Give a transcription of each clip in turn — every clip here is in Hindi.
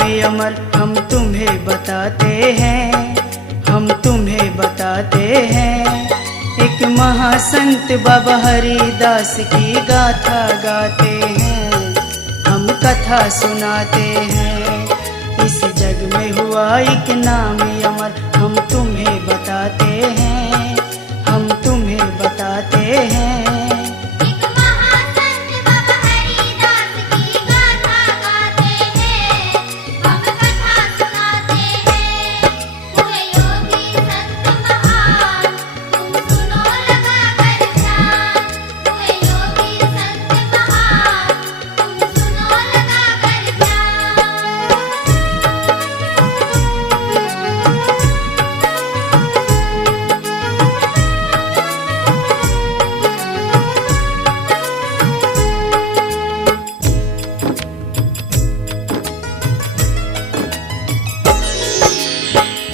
अमर हम तुम्हें बताते हैं, हम तुम्हें बताते हैं। एक महासंत बाबा हरिदास की गाथा गाते हैं, हम कथा सुनाते हैं। इस जग में हुआ एक नाम अमर हम तुम्हें बताते हैं, हम तुम्हें बताते हैं।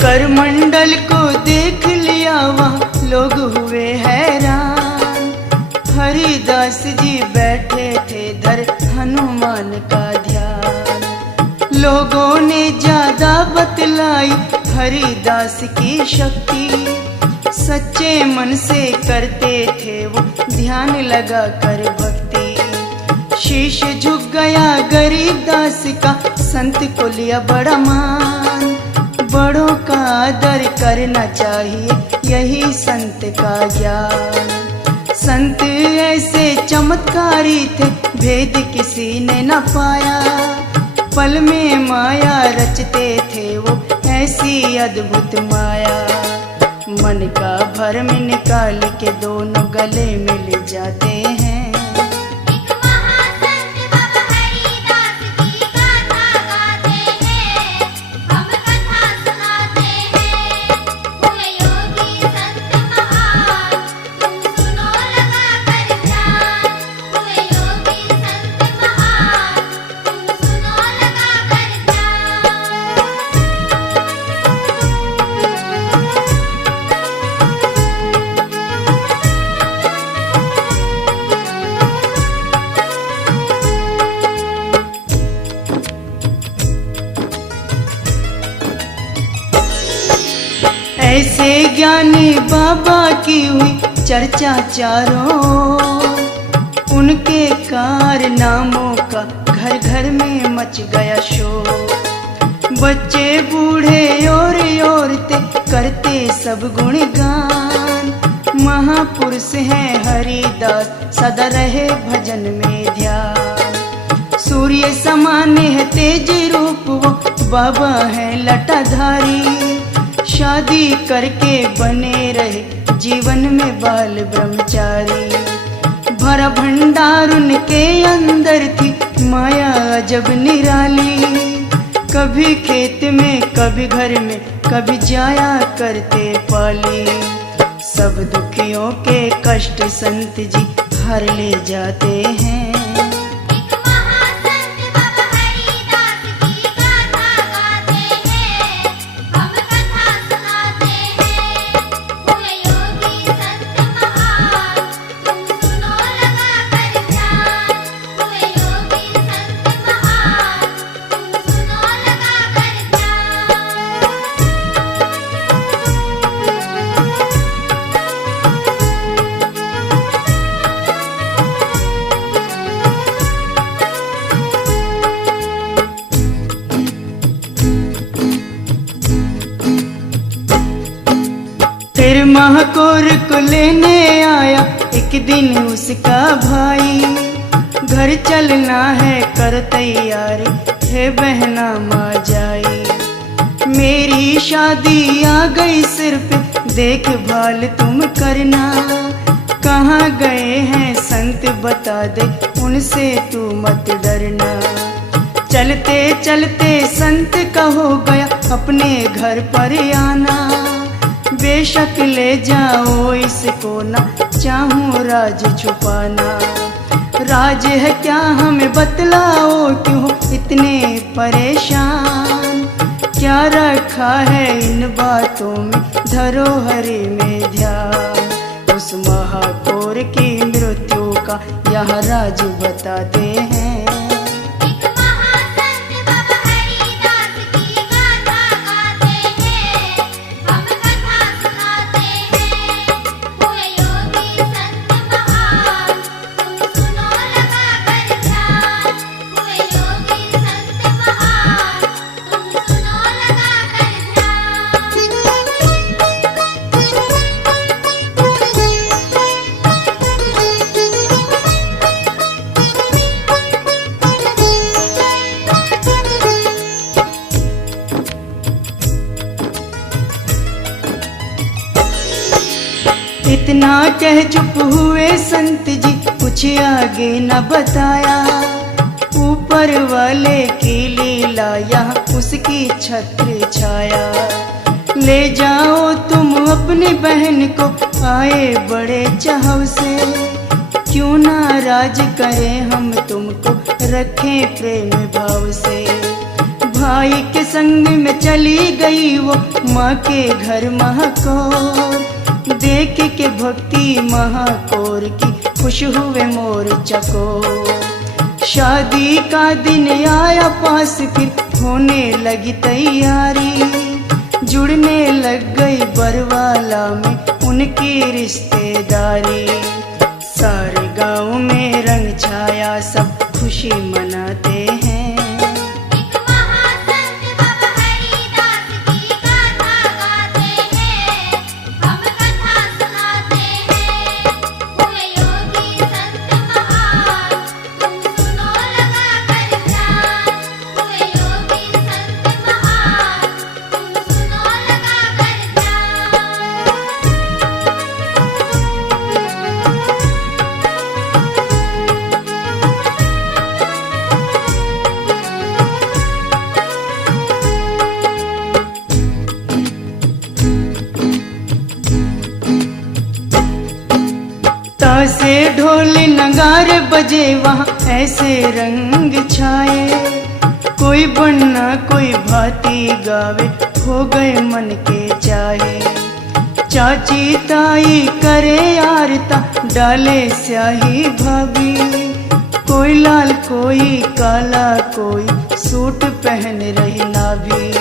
करमंडल को देख लिया वहाँ लोग हुए हैरान। हरिदास जी बैठे थे धर हनुमान का ध्यान। लोगों ने ज्यादा बतलाई हरिदास की शक्ति, सच्चे मन से करते थे वो ध्यान लगा कर भक्ति। शीश झुक गया गरीबदास का, संत को लिया बड़ा मान। बड़ों का आदर करना चाहिए यही संत का ज्ञान। संत ऐसे चमत्कारी थे भेद किसी ने न पाया। पल में माया रचते थे वो ऐसी अद्भुत माया। मन का भरम निकाल के दोनों गले मिल जाते हैं। ऐसे ज्ञानी बाबा की हुई चर्चा चारों, उनके कारनामों का घर घर में मच गया शोर। बच्चे बूढ़े और औरतें करते सब गुणगान। महापुरुष हैं हरिदास सदा रहे भजन में ध्यान। सूर्य समान है तेज रूप वो बाबा है लटाधारी। शादी करके बने रहे जीवन में बाल ब्रह्मचारी। भरा भंडार उनके अंदर थी माया अजब निराली। कभी खेत में कभी घर में कभी जाया करते पाली। सब दुखियों के कष्ट संत जी हर ले जाते हैं। फिर महाकौर को लेने आया एक दिन उसका भाई। घर चलना है कर तैयारी है बहना माँ जाई। मेरी शादी आ गई सिर पे देखभाल तुम करना। कहाँ गए हैं संत बता दे उनसे तू मत डरना। चलते चलते संत का हो गया अपने घर पर आना। बेशक ले जाओ इसको ना चाहूं राज छुपाना। राज है क्या हमें बतलाओ क्यों इतने परेशान। क्या रखा है इन बातों में धरोहरी में ध्यान। उस महाकौर की मृत्यु का यह राज बताते हैं। एक महासंत बाबा हरिदास इतना कह चुप हुए संत जी, कुछ आगे न बताया। ऊपर वाले की लीला यहाँ उसकी छत्र छाया। ले जाओ तुम अपनी बहन को, आए बड़े चाव से। क्यों नाराज करें हम तुमको, रखें प्रेम भाव से। भाई के संग में चली गई वो माँ के घर महाकौर। देख के भक्ति महाकौर की खुश हुए मोर चकोर। शादी का दिन आया पास, फिर होने लगी तैयारी। जुड़ने लग गई बरवाला में उनकी रिश्तेदारी। सारे गांव में रंग छाया, सब खुशी मनाते हैं। से ढोल नगारे बजे वहाँ ऐसे रंग छाए। कोई बनना कोई भांति गावे, हो गए मन के चाहे। चाची ताई करे आरता, डाले स्याही भाभी। कोई लाल कोई काला, कोई सूट पहन रही नाभी।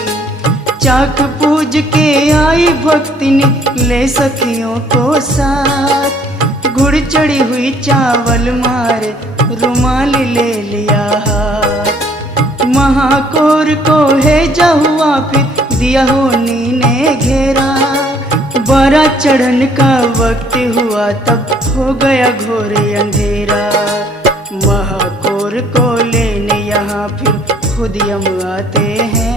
चाक पूज के आई भक्तिनी, ले सखियों को साथ। घुड़ चढ़ी हुई चावल मारे, रुमाल ले लिया हाथ। महाकौर को हैजा हुआ, फिर दिया होनी ने घेरा। बारा चढ़न का वक्त हुआ, तब हो गया घोर अंधेरा। महाकौर को लेने यहाँ फिर खुद यम आते हैं।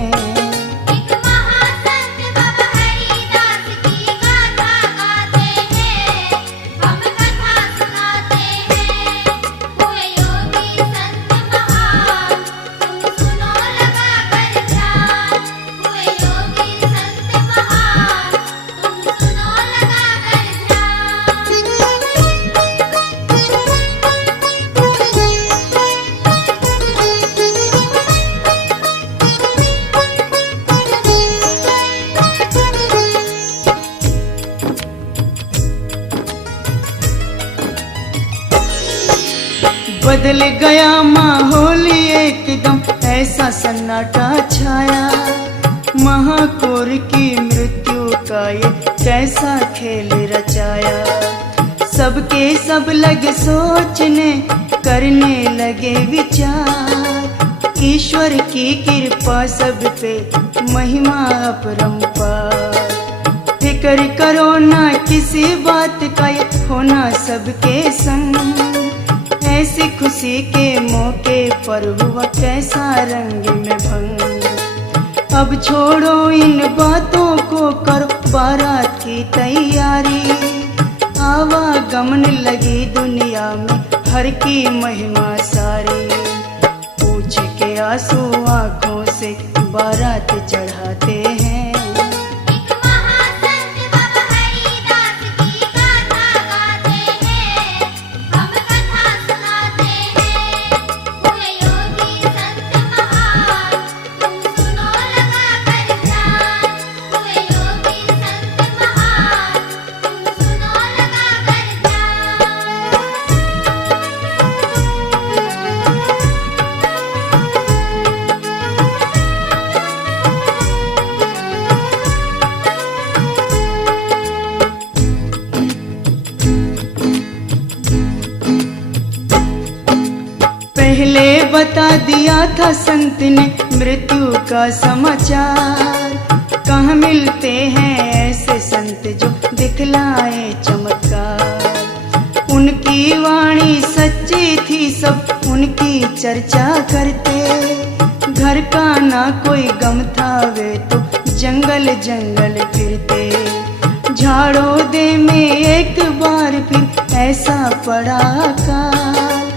बदल गया माहौल एकदम, ऐसा सन्नाटा छाया। महाकौर की मृत्यु का ये कैसा खेल रचाया। सबके सब लगे सोचने, करने लगे विचार। ईश्वर की कृपा सब पे, महिमा अपरंपार। फिक्र करो ना किसी बात का, ये होना सबके संग। ऐसी खुशी के मौके पर हुआ कैसा रंग में भंग। अब छोड़ो इन बातों को, करो बारात की तैयारी। आवागमन लगी दुनिया में, हर की महिमा सारी। पूछ के आंसू आंखों से बारात चढ़ाते हैं। पहले बता दिया था संत ने मृत्यु का समाचार। कहाँ मिलते हैं ऐसे संत जो दिखलाए चमत्कार। उनकी वाणी सच्ची थी, सब उनकी चर्चा करते। घर का ना कोई गम था, वे तो जंगल जंगल फिरते। झाड़ो दे में एक बार फिर ऐसा पड़ा काल,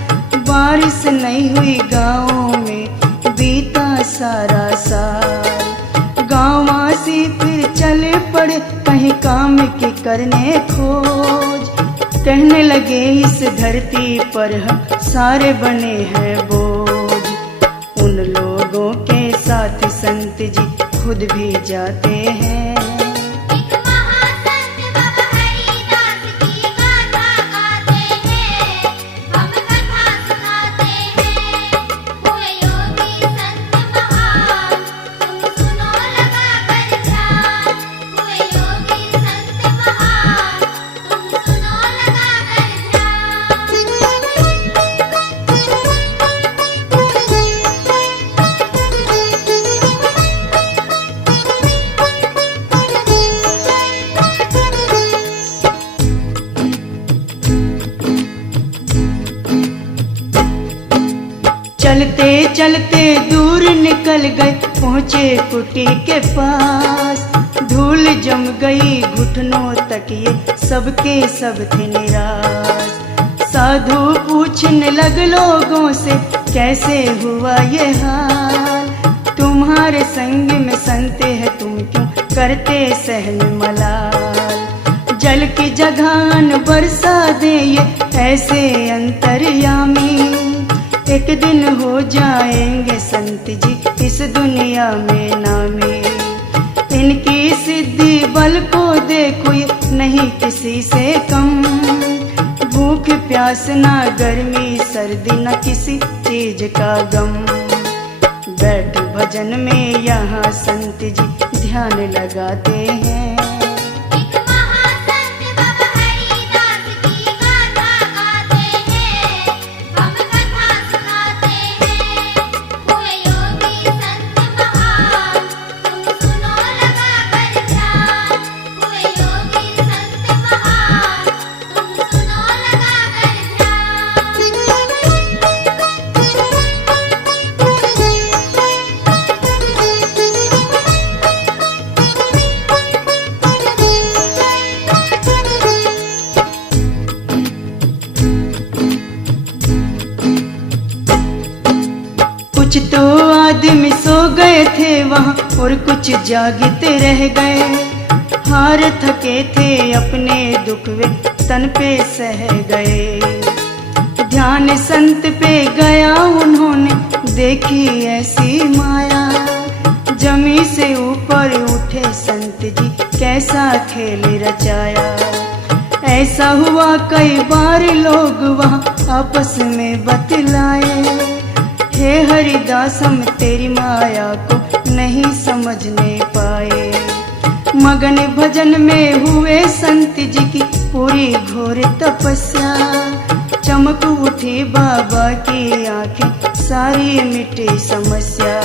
बारिश नहीं हुई गाँव में बीता सारा साल। गाँववासी फिर चले पड़े कहीं काम की करने खोज, कहने लगे इस धरती पर हम सारे बने हैं बोझ। उन लोगों के साथ संत जी खुद भी जाते हैं। चलते चलते दूर निकल गए, पहुँचे कुटी के पास। धूल जम गई घुटनों तक, ये सबके सब थे निराश। साधु पूछने लग लोगों से कैसे हुआ ये हाल, तुम्हारे संग में संत है तुम क्यों करते सहन मलाल। जल की जगह अन्न बरसा दे ये ऐसे अंतर्यामी, एक दिन हो जाएंगे संत जी इस दुनिया में नामी। इनकी सिद्धि बल को देखो ये नहीं किसी से कम, भूख प्यास ना गर्मी सर्दी न किसी चीज का गम। बैठ भजन में यहाँ संत जी ध्यान लगाते हैं। कुछ तो आदमी सो गए थे वहाँ और कुछ जागते रह गए, हार थके थे अपने दुख वे तन पे सह गए। ध्यान संत पे गया उन्होंने देखी ऐसी माया, जमी से ऊपर उठे संत जी कैसा खेल रचाया। ऐसा हुआ कई बार लोग वहाँ आपस में बतलाए, हे हरिदास हम तेरी माया को नहीं समझने पाए। मगन भजन में हुए संत जी की पूरी घोर तपस्या, चमक उठी बाबा की आंखें सारी मिटी समस्या।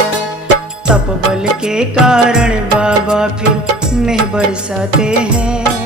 तप बल के कारण बाबा फिर मेह बरसाते हैं।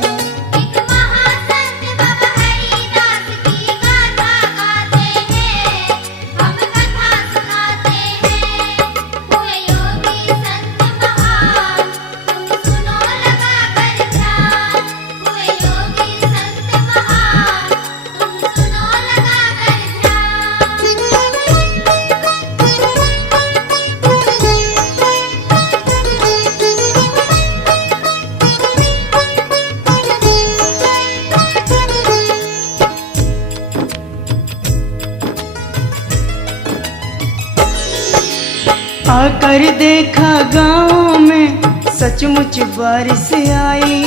आकर देखा गाँव में सचमुच बारिश आई,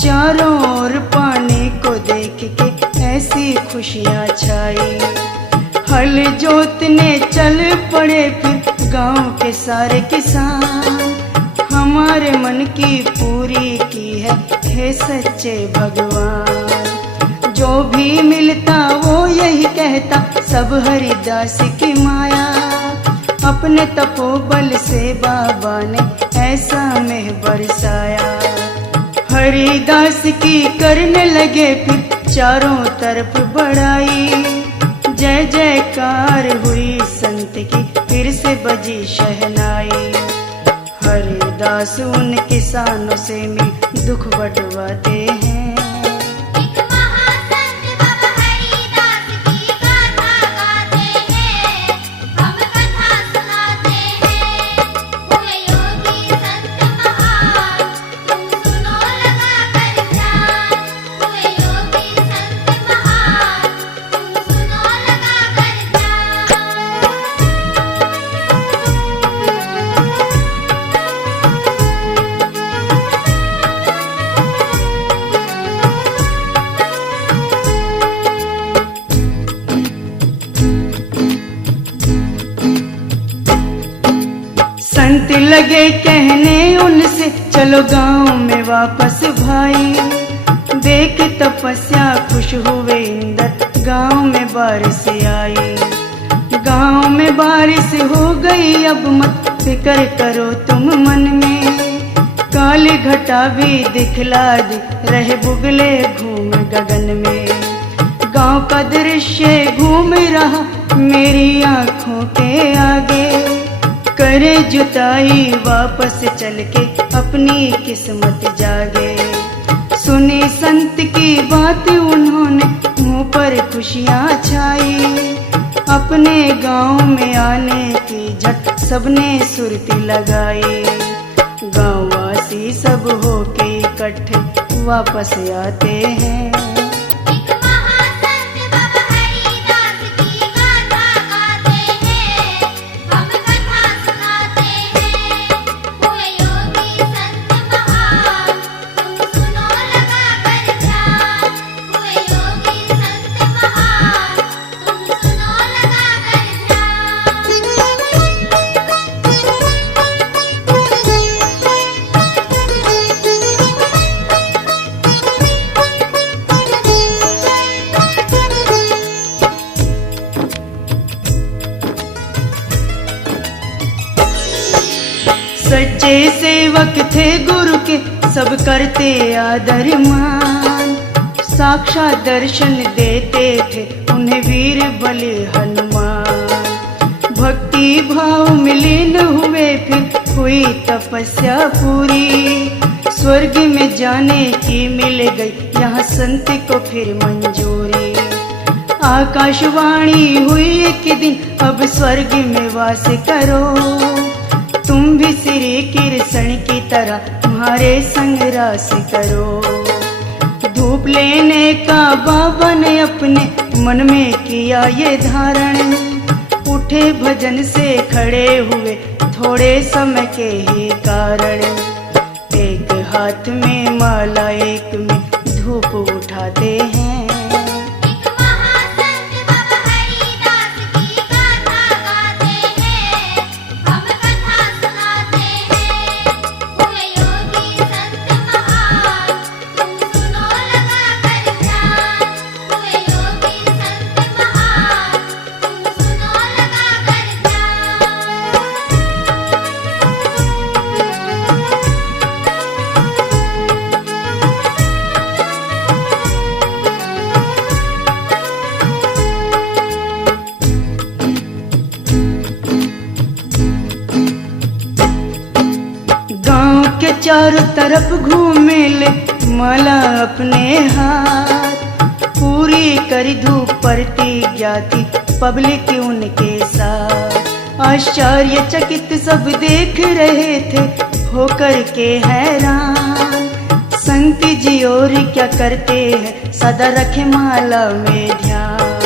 चारों ओर पानी को देख के ऐसी खुशियाँ छाई। हल जोतने चल पड़े फिर गाँव के सारे किसान, हमारे मन की पूरी की है हे सच्चे भगवान। जो भी मिलता वो यही कहता सब हरिदास की माया, अपने तपोबल से बाबा ने ऐसा मेह बरसाया। हरिदास की करने लगे फिर चारों तरफ बड़ाई, जय जयकार हुई संत की फिर से बजी शहनाई। हरिदास दास उन किसानों से मिल दुख बटवाते हैं। एक महासंत बाबा हरिदास की गाथा गाते हैं, हम कथा सुनाते हैं। हुए योगी संत महान, तुम सुनो लगा कर ध्यान। हुए योगी संत महान, तुम सुनो लगा कर ध्यान। संत लगे कहने उनसे, चलो गांव में वापस भाई। देख तपस्या खुश हुए इंद्र, गांव में बारिश आई। गांव में बारिश हो गई, अब मत फिक्र करो तुम मन में। काली घटा भी दिखला दी, रहे बुगले घूम गगन में। गांव का दृश्य घूम रहा मेरी आंखों के आगे। करे जुताई वापस चल के अपनी किस्मत जागे। सुनी संत की बात उन्होंने, मुंह पर खुशियां छाई। अपने गांव में आने की झट सबने सुरती लगाई। गांववासी सब होके इकट्ठे वापस आते हैं। एक महासंत बाबा हरिदास की गाथा गाते हैं, हम कथा सुनाते हैं। हुए योगी संत महान, तुम सुनो लगा कर ध्यान। हुए योगी संत महान, तुम सुनो लगा कर सच्चे सेवक थे गुरु के, सब करते आदर मान। साक्षात दर्शन देते थे उन्हें वीर बलि हनुमान। भक्ति भाव मिलीन हुए, फिर हुई तपस्या पूरी। स्वर्ग में जाने की मिल गई यहाँ संत को फिर मंजूरी। आकाशवाणी हुई एक दिन, अब स्वर्ग में वास करो। तुम भी श्री कृष्ण की तरह तुम्हारे संग रास करो। धूप लेने का बाबा ने अपने मन में किया ये धारण। उठे भजन से खड़े हुए थोड़े समय के ही कारण। एक हाथ में माला, एक में धूप उठाते हैं। एक महासंत बाबा हरिदास की गाथा गाते हैं, हम कथा सुनाते हैं। हुए योगी संत महान, तुम सुनो लगा कर ध्यान। हुए योगी संत महान, तुम सुनो लगा कर ध्यान। गांव के चारों तरफ घूमे ले माला अपने हाथ। पूरी करी धूप पड़ती ज्ञाति पब्लिक उनके साथ। आश्चर्यचकित सब देख रहे थे होकर के हैरान। संत जी और क्या करते हैं, सदा रखे माला में ध्यान।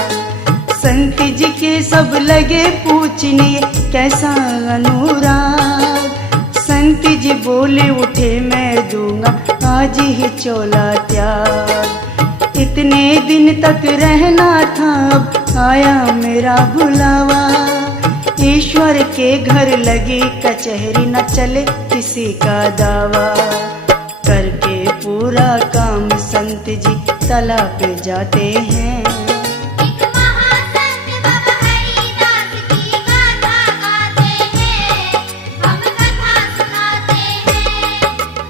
संत जी के सब लगे पूछने कैसा अनुराग। संत जी बोले उठे मैं दूंगा आज ही चोला त्याग। इतने दिन तक रहना था, अब आया मेरा बुलावा। ईश्वर के घर लगी कचहरी, न चले किसी का दावा। करके पूरा काम संत जी तला पे जाते हैं। एक महासंत बाबा हरिदास की गाथा गाते हैं, हम कथा सुनाते हैं।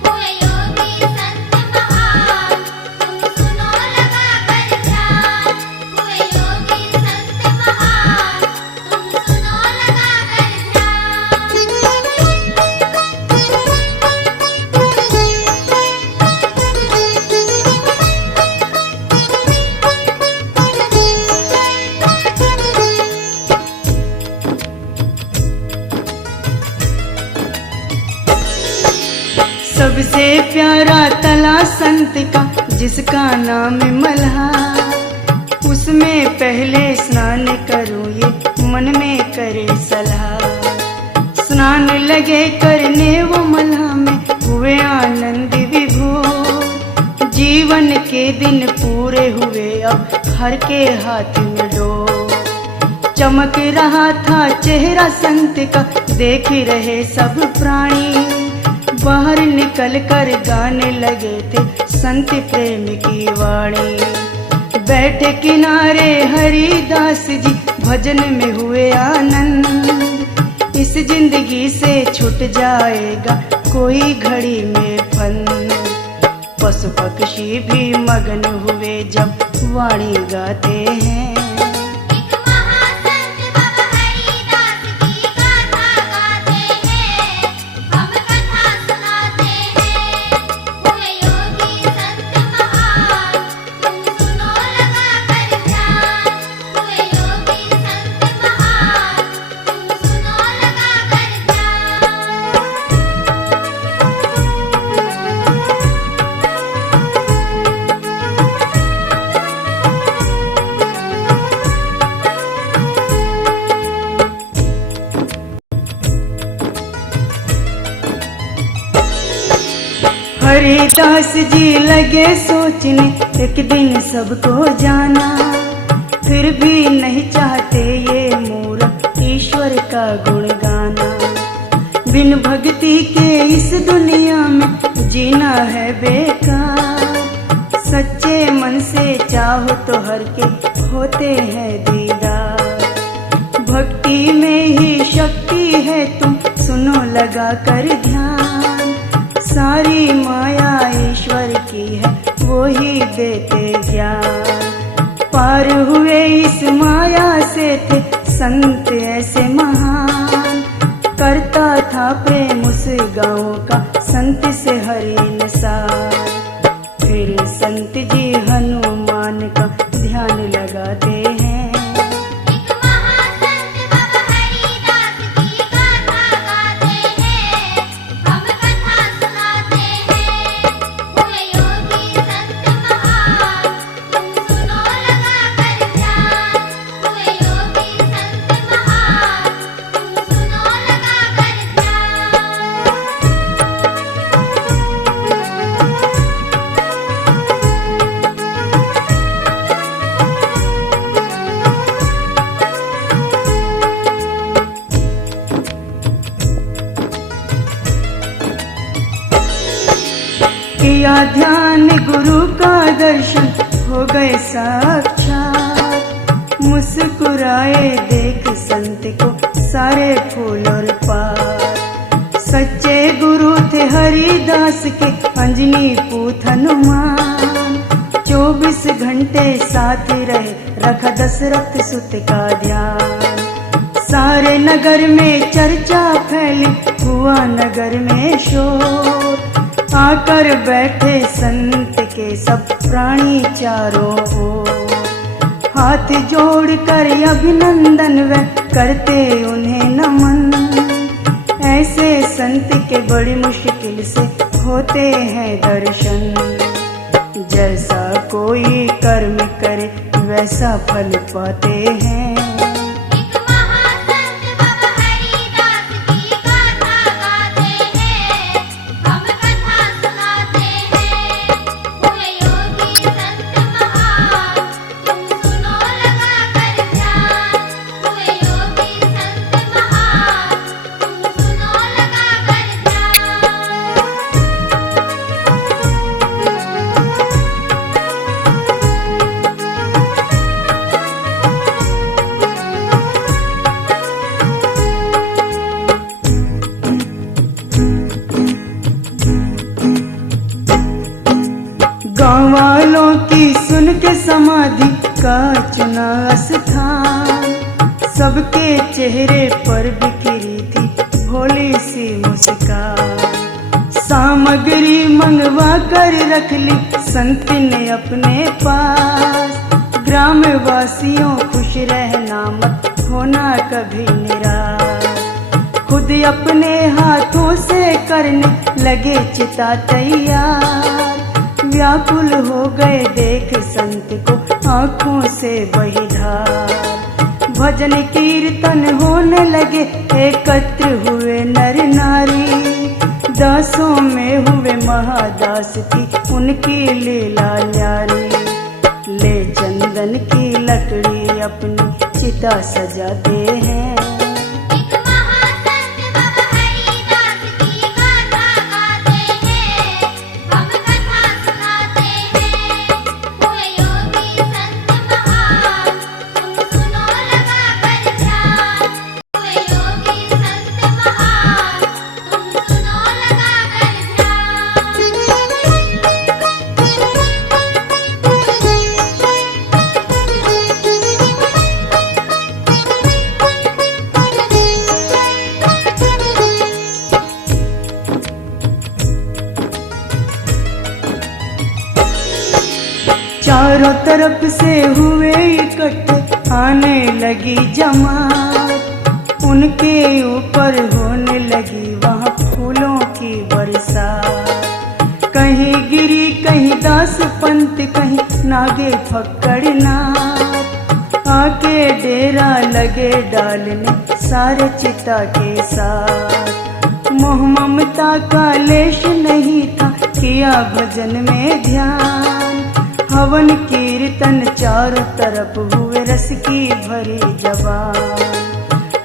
हुए योगी संत महान, तुम सुनो लगा कर ध्यान। हुए योगी संत महान, तुम सुनो लगा कर ध्यान। सबसे प्यारा तला संत का जिसका नाम मल्हा, उसमें पहले स्नान करूं ये मन में करे सलाह। स्नान लगे करने वो मल्हा में हुए आनंद विभोर। जीवन के दिन पूरे हुए अब हर के हाथ में डोर। चमक रहा था चेहरा संत का देख रहे सब प्राणी। बाहर निकल कर गाने लगे थे संत प्रेम की वाणी। बैठे किनारे हरिदास जी भजन में हुए आनंद। इस जिंदगी से छूट जाएगा कोई घड़ी में फंद। पशु पक्षी भी मगन हुए जब वाणी गाते हैं। एक महासंत बाबा हरिदास की गाथा गाते हैं, हम कथा सुनाते हैं। हुए योगी संत महान, तुम सुनो लगा कर ध्यान। हुए योगी संत महान, तुम सुनो लगा कर ध्यान। हरिदास जी लगे सोचने एक दिन सबको जाना। फिर भी नहीं चाहते ये मूर्ख ईश्वर का गुण गाना। बिन भक्ति के इस दुनिया में जीना है बेकार। सच्चे मन से चाहो तो हर के होते हैं दीदार। भक्ति में ही शक्ति है तुम सुनो लगा कर ध्यान। सारी माया ईश्वर की है वो ही देते ज्ञान। पार हुए इस माया से थे संत ऐसे महान। करता था प्रेम उस गाँव का संत से हरि इंसान। फिर संत जी हनुमान का ध्यान लगाते हैं। एक महासंत बाबा हरिदास की गाथा गाते हैं, हम कथा सुनाते हैं। हुए योगी संत महान, तुम सुनो लगा कर ध्यान। हुए योगी संत महान, तुम सुनो लगा कर ध्यान। किया ध्यान गुरु का दर्शन हो गए साक्षात। मुस्कुराए देख संत को सारे फूल और पात। सच्चे गुरु थे हरिदास के अंजनी पूत हनुमान। 24 घंटे साथ रहे रखा दशरथ सुत का ध्यान। सारे नगर में चर्चा फैली हुआ नगर में शोर। आकर बैठे संत के सब प्राणी चारों ओर। हाथ जोड़कर अभिनंदन वे करते उन्हें नमन। ऐसे संत के बड़ी मुश्किल से होते हैं दर्शन। जैसा कोई कर्म करे वैसा फल पाते हैं। एक महासंत बाबा हरिदास की गाथा गाते हैं, हम कथा सुनाते हैं। हुए योगी संत महान, तुम सुनो लगा कर ध्यान। हुए योगी संत महान, तुम सुनो लगा कर ध्यान। गाँव वालों की सुन के समाधि का चुना स्थान। सबके चेहरे पर बिखरी थी भोली सी मुस्कान। सामग्री मंगवा कर रख ली संत ने अपने पास। ग्रामवासियों खुश रहना मत होना कभी निराश। खुद खुद अपने हाथों से करने लगे चिता तैयार। व्याकुल हो गए देख संत को आंखों से बही धार। भजन कीर्तन होने लगे एकत्र हुए नर नारी। दासों में हुए महादास थी उनकी लीला न्यारी। ले चंदन की लकड़ी अपनी चिता सजाते हैं। एक महासंत बाबा हरिदास की गाथा गाते हैं, हम कथा सुनाते हैं। हुए योगी संत महान, तुम सुनो लगा कर ध्यान। हुए योगी संत महान, तुम सुनो लगा कर चारों तरफ से हुए इकट्ठे आने लगी जमात। उनके ऊपर होने लगी वहाँ फूलों की बरसात। कहीं गिरी कहीं दास पंत कहीं नागे फक्कड़ नाथ। आके डेरा लगे डालने सारे चिता के साथ। मोह ममता का लेश नहीं था किया भजन में ध्यान। हवन कीर्तन चारों तरफ हुए रस की भरी जबान।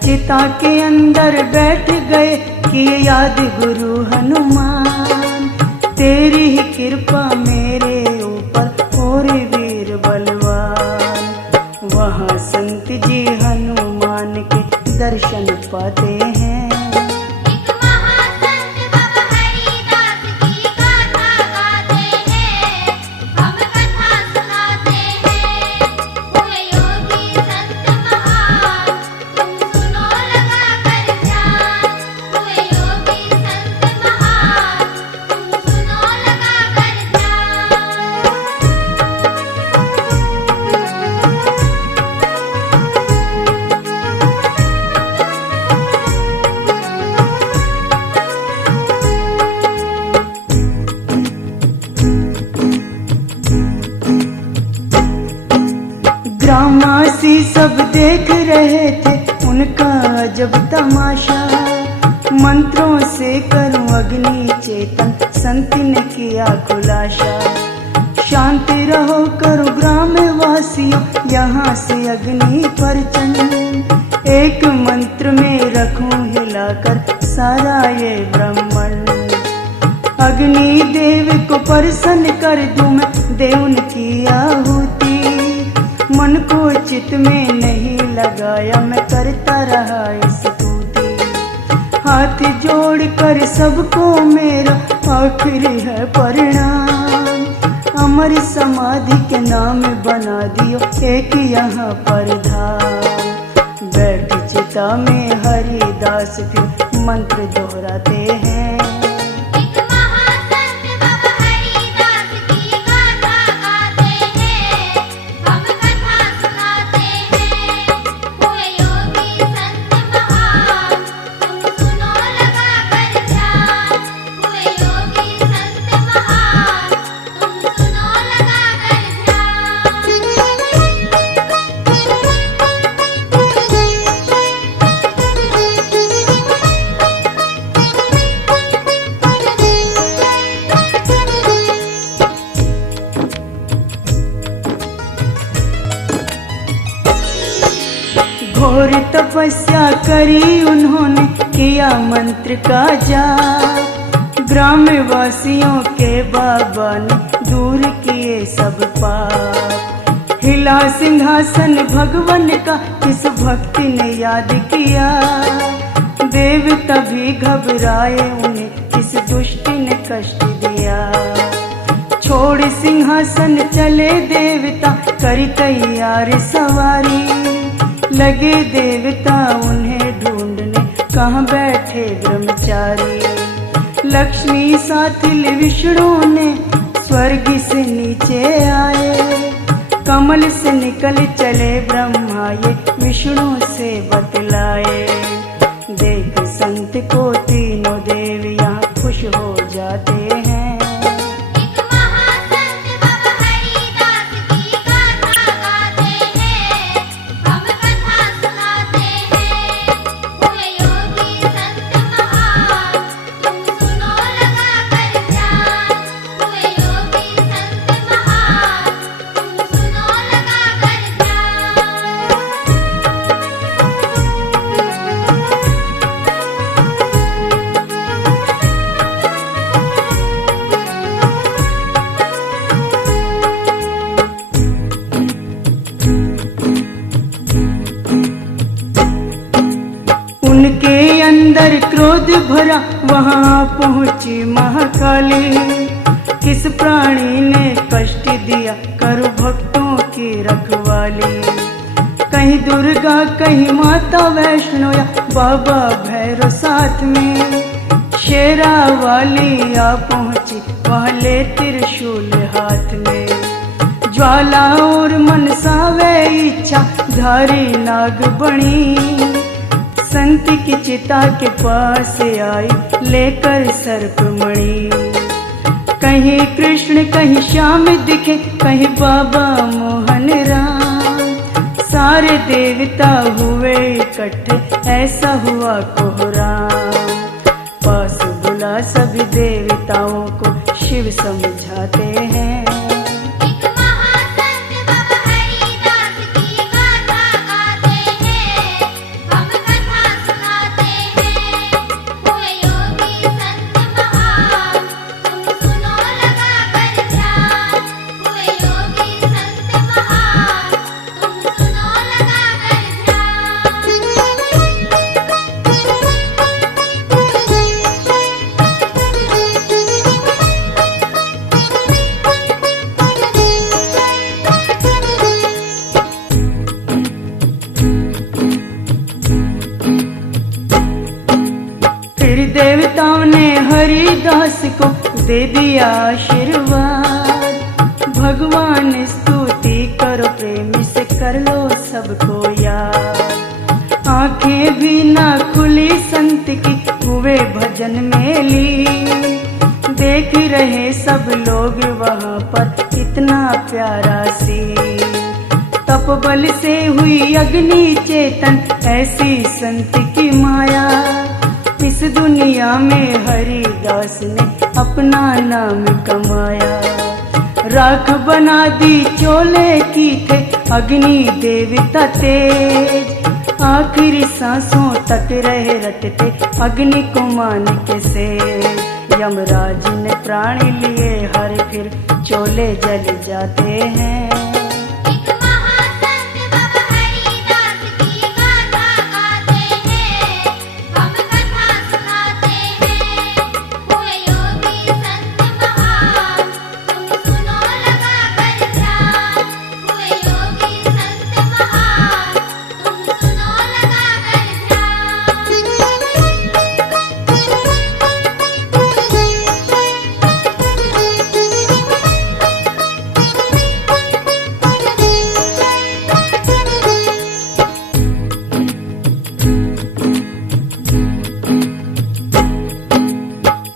चिता के अंदर बैठ गए किए याद गुरु हनुमान। तेरी ही कृपा मेरे ऊपर और वीर बलवान। वहाँ संत जी हनुमान के दर्शन पाते हैं। एक महासंत बाबा हरिदास की गाथा गाते हैं, हम कथा सुनाते हैं। हुए योगी संत महान, तुम सुनो लगा कर ध्यान। हुए योगी संत महान, तुम सुनो लगा कर ध्यान। ग्रामवासी सब देख रहे थे उनका अजब तमाशा। मंत्रों से करूं अग्नि चेतन संत ने किया खुलासा। शांति रहो करो ग्रामवासियों यहाँ से अग्नि पर चंद। एक मंत्र में रखूं हिलाकर सारा ये ब्रह्मांड। अग्नि देव को प्रसन्न कर दूं मैं दे उनकी आहुति। मन को चित में नहीं लगाया मैं करता रहा स्तुति। हाथ जोड़ कर सबको मेरा आखिरी है परिणाम। अमर समाधि के नाम बना दियो एक यहाँ पर धाम। बैठ चिता में हरिदास फिर मंत्र दोहराते हैं। एक महासंत बाबा हरिदास की गाथा गाते हैं, हम कथा सुनाते हैं। हुए योगी संत महान, तुम सुनो लगा कर ध्यान। हुए योगी संत महान, तुम सुनो लगा कर घोर तपस्या करी उन्होंने किया मंत्र का जाप। ग्रामवासियों के बाबा ने दूर किए सब पाप। हिला सिंहासन भगवान का किस भक्ति ने याद किया। देवता भी घबराए उन्हें किस दुष्टि ने कष्ट दिया। छोड़ सिंहासन चले देवता करी तैयार सवारी। लगे देवता उन्हें ढूंढने कहाँ बैठे ब्रह्मचारी। लक्ष्मी साथिल विष्णु ने स्वर्ग से नीचे आए। कमल से निकल चले ब्रह्मा ये विष्णु से बतलाए। देख संत हो जाते हैं। एक महासंत बाबा हरिदास की गाथा गाते हैं, हम कथा सुनाते हैं। हुए योगी संत महान, तुम सुनो लगा कर ध्यान। हुए योगी संत महान, तुम सुनो लगा कर ध्यान। उनके अंदर क्रोध भरा वहां पहुंची महाकाली। किस प्राणी ने कष्ट दिया करु भक्तों की रखवाली। कहीं दुर्गा कहीं माता वैष्णो या बाबा भैरव साथ में। शेरा वाली आ पहुंची वहां ले त्रिशूल हाथ में। ज्वाला और मनसा वे इच्छा धारी नाग बनी। संत की चिता के पास आई लेकर सर्पमणि। कहीं कृष्ण कहीं श्याम दिखे, कहीं बाबा मोहन राम। सारे देवता हुए इकट्ठे, ऐसा हुआ कोहराम। पास बुला सभी देवताओं को शिव समझाते हैं। एक महासंत बाबा हरिदास की गाथा गाते हैं, हम कथा सुनाते हैं। हुए योगी संत महान, तुम सुनो लगा कर ध्यान। हुए योगी संत महान, तुम सुनो लगा कर फिर देवताओं ने हरिदास को दे दिया आशीर्वाद। भगवान स्तुति करो प्रेमी से, कर लो सबको याद। आंखें भी ना खुली संत की, हुए भजन में लीन। देख रहे सब लोग वहां पर इतना प्यारा सीन। तप बल से हुई अग्नि चेतन, ऐसी संत की माया। इस दुनिया में हरिदास ने अपना नाम कमाया। राख बना दी चोले की थे अग्नि देवता तेज। आखिरी सांसों तक रहे रटते अग्नि को मान के से। यमराज ने प्राण लिए हर फिर चोले जल जाते हैं। एक महासंत बाबा हरिदास की गाथा गाते हैं, हम कथा सुनाते हैं। हुए योगी संत महान, तुम सुनो लगा कर ध्यान। हुए योगी संत महान, तुम सुनो लगा कर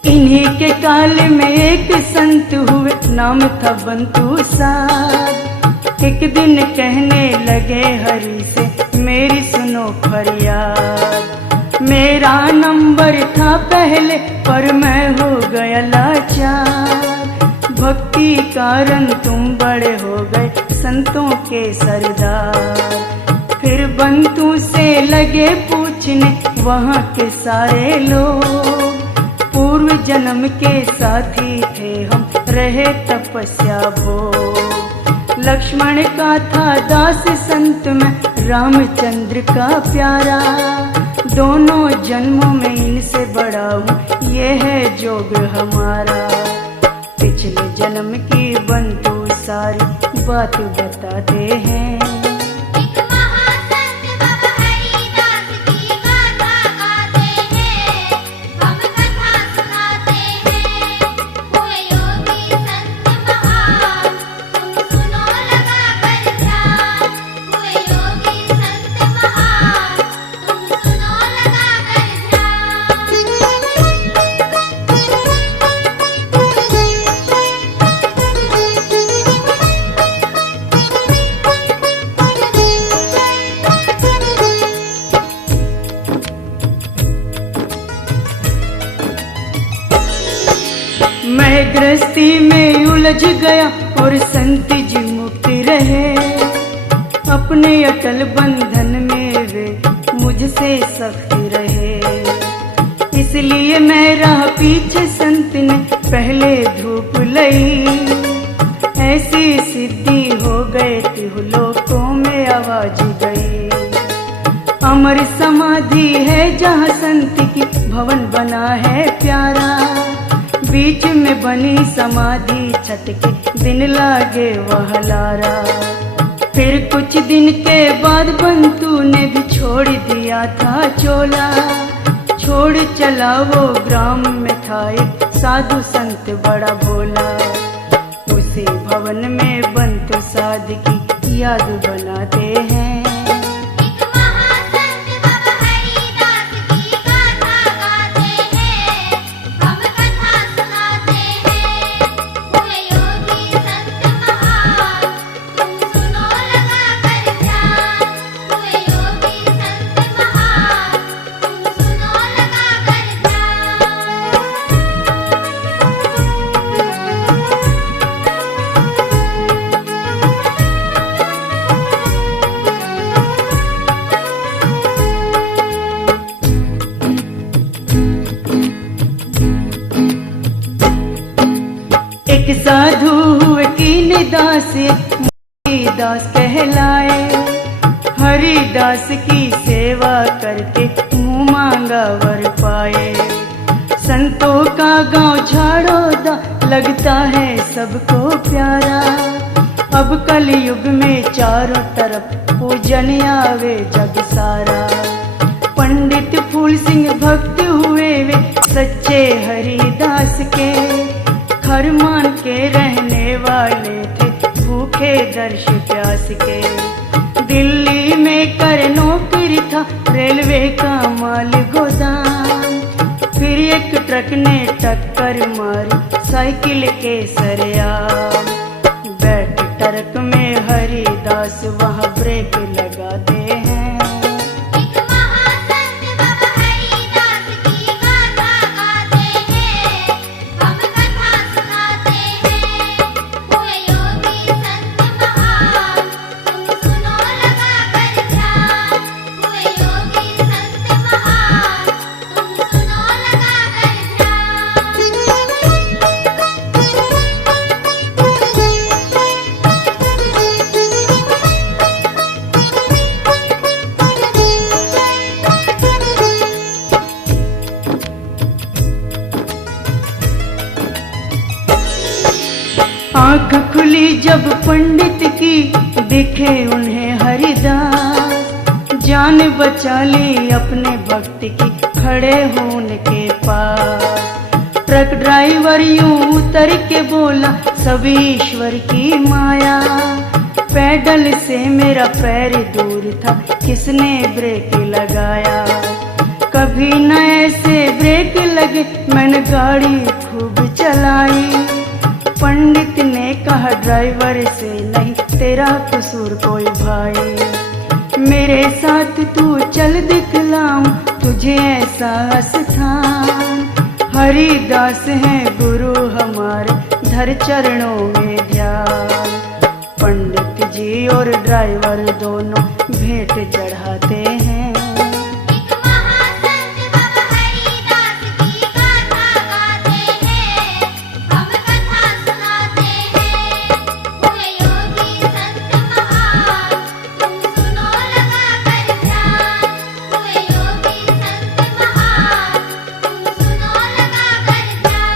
इन्हीं के काल में एक संत हुए, नाम था बंतु साध। एक दिन कहने लगे हरि से, मेरी सुनो फरियाद। मेरा नंबर था पहले पर मैं हो गया लाचार। भक्ति कारण तुम बड़े हो गए संतों के सरदार। फिर बंतु से लगे पूछने वहाँ के सारे लोग। पूर्व जन्म के साथी थे हम, रहे तपस्या भोग। लक्ष्मण का था दास संत में, रामचंद्र का प्यारा। दोनों जन्मों में इनसे बड़ा हूँ, ये है जोग हमारा। पिछले जन्म की बंतु सारी बात बताते हैं। एक महासंत बाबा हरिदास की गाथा गाते हैं, हम कथा सुनाते हैं। हुए योगी संत महान, तुम सुनो लगा कर ध्यान। हुए योगी संत महान, तुम सुनो लगा कर ध्यान। मैं गृहस्थी में उलझ गया और संत जी मुक्त रहे, अपने अटल बंधन में वे मुझसे सख्त रहे। इसलिए मैं राह पीछे संत ने पहले धूप लई, ऐसी सिद्धि हो गए तिहुलोकों में आवाज गई। अमर समाधि है जहाँ संत की भवन बना है प्यारा, बीच में बनी समाधि छत के दिन लागे वह लारा। फिर कुछ दिन के बाद बंतु ने भी छोड़ दिया था चोला, छोड़ चला वो ग्राम में था एक साधु संत बड़ा भोला। उसी भवन में बंतु साध की याद बनाते हैं। एक महासंत बाबा हरिदास की गाथा गाते हैं, हम कथा सुनाते हैं। हुए योगी संत महान, तुम सुनो लगा कर ध्यान। हुए योगी संत महान, तुम सुनो लगा कर ध्यान। एक साधु हुए कीन दास, दास कहलाए। हरिदास की सेवा करके मुँह मांगा वर पाए। संतों का गांव झाड़ोदा लगता है सबको प्यारा, अब कलयुग में चारों तरफ पूजन आवे जग सारा। पंडित फूल सिंह भक्त हुए वे सच्चे हरिदास के, घर मान के रहने वाले थे भूखे दर्श प्यास के। दिल्ली में कर नौकरी था रेलवे का माल गोदाम, फिर एक ट्रक ने टक्कर मारी साइकिल के सरेआम। बैठ ट्रक में हरिदास वहाँ ब्रेक लगाते हैं। एक महासंत बाबा हरिदास की गाथा गाते हैं, हम कथा सुनाते हैं। हुए योगी संत महान, तुम सुनो लगा कर ध्यान। हुए योगी संत महान, तुम सुनो लगा कर आँख खुली जब पंडित की दिखे उन्हें हरिदास, जान बचा ली अपने भक्त की खड़े हो उनके पास। ट्रक ड्राइवर यूं उतर के बोला सब ईश्वर की माया, पैडल से मेरा पैर दूर था किसने ब्रेक लगाया। कभी न ऐसे ब्रेक लगे मैंने गाड़ी खूब चलाई। पंडित ने कहा ड्राइवर से नहीं तेरा कसूर कोई भाई, मेरे साथ तू चल दिखलाऊं तुझे ऐसा स्थान। हरिदास हैं गुरु हमारे धर चरणों में ध्यान। पंडित जी और ड्राइवर दोनों भेंट चढ़ाते हैं। एक महासंत बाबा हरिदास की गाथा गाते हैं, हम कथा सुनाते हैं। हुए योगी संत महान, तुम सुनो लगा कर ध्यान। हुए योगी संत महान, तुम सुनो लगा कर ध्यान।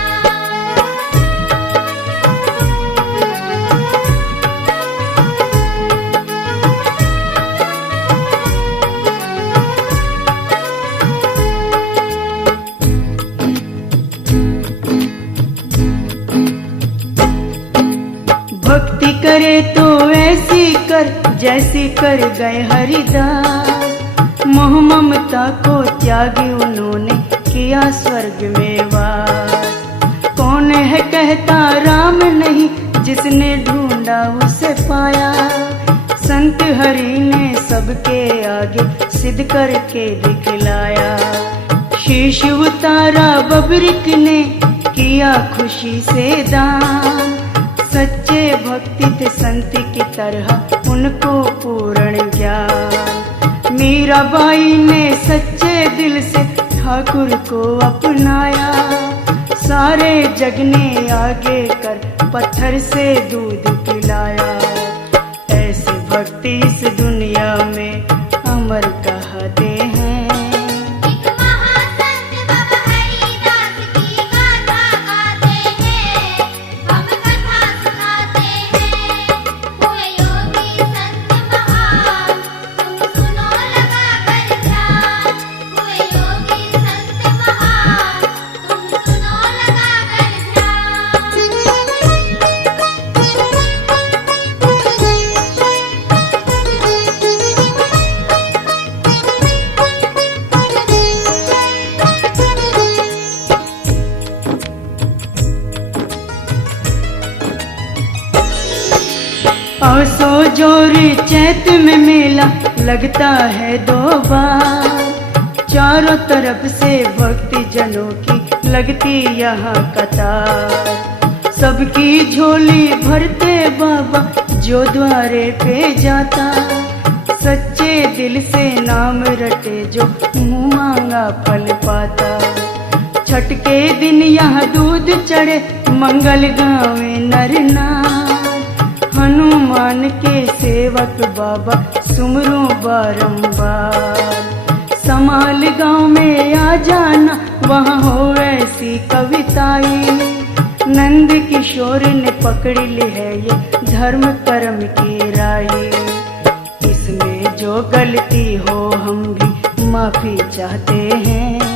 भक्ति करे तो ऐसी कर जैसी कर गए हरिदास। मोह ममता को त्यागी उन्होंने किया स्वर्ग में वास। कौन है कहता राम नहीं, जिसने ढूंढा उसे पाया। संत हरि ने सबके आगे सिद्ध करके दिखलाया। शीश उतारा बबरिक ने की किया खुशी से दान। सच्चे भक्ति थे संत की तरह उनको पूर्ण ज्ञान। मीराबाई ने सच्चे दिल से ठाकुर को अपनाया। सारे जग ने आगे कर पत्थर से दूध पिलाया। ऐसी भक्ति इस दुनिया में अमर कहते हैं। एक महासंत बाबा हरिदास की गाथा गाते हैं, हम कथा सुनाते हैं। हुए योगी संत महान, तुम सुनो लगा कर ध्यान। हुए योगी संत महान, तुम सुनो लगा कर औसो जोरी चैत में मेला लगता है 2 बार। चारों तरफ से भक्ति जनों की लगती यहाँ कतार। सबकी झोली भरते बाबा जो द्वारे पे जाता। सच्चे दिल से नाम रटे जो मुँह मांगा फल पाता। छठ के दिन यहाँ दूध चढ़े मंगल गावे नर नार। हनुमान के सेवक बाबा सुमरू बारंबार। समाल गांव में आ जाना वहाँ हो ऐसी कविताएं। नंद किशोर ने पकड़ ली है ये धर्म कर्म की राय। इसमें जो गलती हो हम भी माफी चाहते हैं।